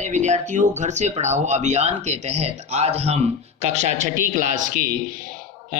प्यारे विद्यार्थियों, घर से पढ़ाओ अभियान के तहत आज हम कक्षा छठी क्लास के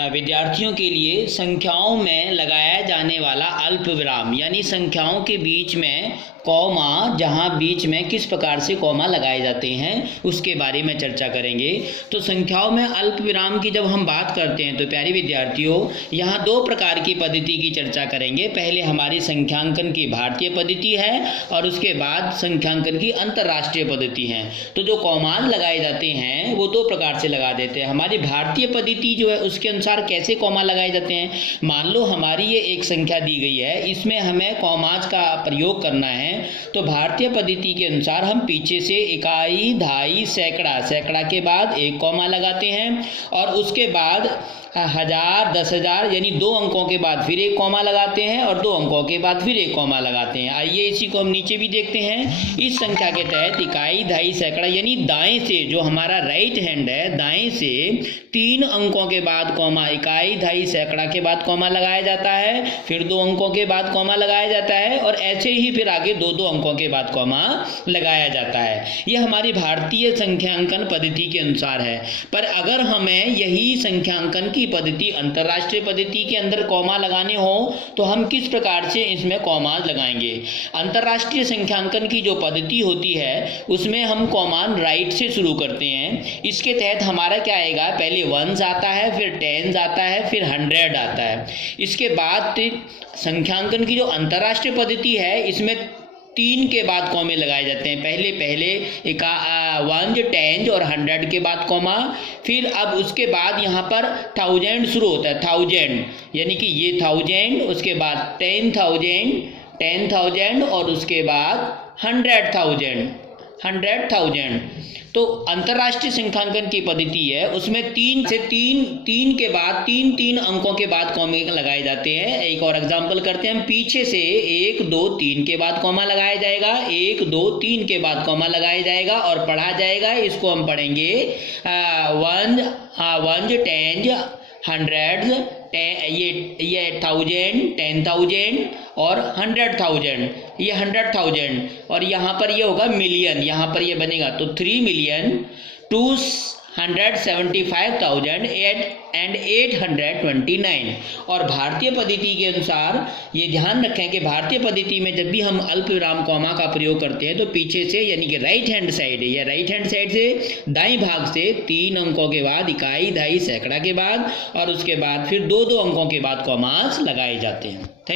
विद्यार्थियों के लिए संख्याओं में लगाया जाने वाला अल्प विराम यानी संख्याओं के बीच में कॉमा, जहाँ बीच में किस प्रकार से कॉमा लगाए जाते हैं उसके बारे में चर्चा करेंगे। तो संख्याओं में अल्प विराम की जब हम बात करते हैं तो प्यारे विद्यार्थियों यहाँ दो प्रकार की पद्धति की चर्चा करेंगे। पहले हमारी संख्यांकन की भारतीय पद्धति है और उसके बाद संख्यांकन की अंतर्राष्ट्रीय पद्धति है। तो जो कॉमाज लगाए जाते हैं वो दो प्रकार से लगा देते हैं। हमारी भारतीय पद्धति जो है उसके अनुसार कैसे कॉमा लगाए जाते हैं, मान लो हमारी ये एक संख्या दी गई है, इसमें हमें कॉमाज का प्रयोग करना है। तो भारतीय पद्धति के अनुसार हम पीछे से इकाई, दहाई, सैकड़ा, सैकड़ा के बाद एक कॉमा लगाते हैं और उसके बाद 1000, 10,000 यानी दो अंकों के बाद फिर एक कॉमा लगाते हैं और दो अंकों के बाद फिर एक कॉमा लगाते हैं। आइए इसी को हम नीचे भी देखते हैं। इस संख्या के तहत इकाई, दहाई, सैकड़ा यानी दाएं से जो हमारा राइट हैंड है, दाएं से 3 अंकों के बाद कॉमा, इकाई, दहाई, सैकड़ा के बाद कॉमा लगाया जाता है, फिर 2 अंकों के बाद कॉमा लगाया जाता है और ऐसे ही फिर आगे 2-2 अंकों के बाद कॉमा लगाया जाता है। यह हमारी भारतीय संख्यांकन पद्धति के अनुसार है। पर अगर हमें यही संख्यांकन की पद्धति अंतरराष्ट्रीय पद्धति के अंदर कॉमा लगाने हो तो हम किस प्रकार से इसमें कॉमाज लगाएंगे। अंतरराष्ट्रीय संख्यांकन की जो पद्धति होती है उसमें हम कॉमान राइट से शुरू करते हैं। इसके तहत हमारा क्या आएगा, पहले 1s आता है, फिर 10s आता है, फिर 100 आता है। इसके बाद संख्यांकन की जो अंतरराष्ट्रीय पद्धति है इसमें 3 के बाद कॉमे लगाए जाते हैं। पहले 1, 10 और 100 के बाद कॉमा, फिर अब उसके बाद यहाँ पर 1000 शुरू होता है, 1000 यानी कि ये 1000, उसके बाद 10,000 और उसके बाद 100,000। तो अंतरराष्ट्रीय संख्यांकन की पद्धति है उसमें 3 के बाद 3 अंकों के बाद कॉमे लगाए जाते हैं। एक और एग्जांपल करते हैं हम। पीछे से 1, 2, 3 के बाद कॉमा लगाया जाएगा, 1, 2, 3 के बाद कॉमा लगाया जाएगा और पढ़ा जाएगा। इसको हम पढ़ेंगे 1, 10, 100, ये 1000, 10,000 और 100,000, ये 100,000 और यहाँ पर ये होगा मिलियन, यहाँ पर ये बनेगा तो 3,275,829। और भारतीय पद्धति के अनुसार ये ध्यान रखें कि भारतीय पद्धति में जब भी हम अल्प विराम कॉमा का प्रयोग करते हैं तो पीछे से यानी कि राइट हैंड साइड या राइट हैंड साइड से दाएं भाग से 3 अंकों के बाद इकाई, दहाई, सैकड़ा के बाद और उसके बाद फिर 2-2 अंकों के बाद कॉमास लगाए जाते हैं। Thank you.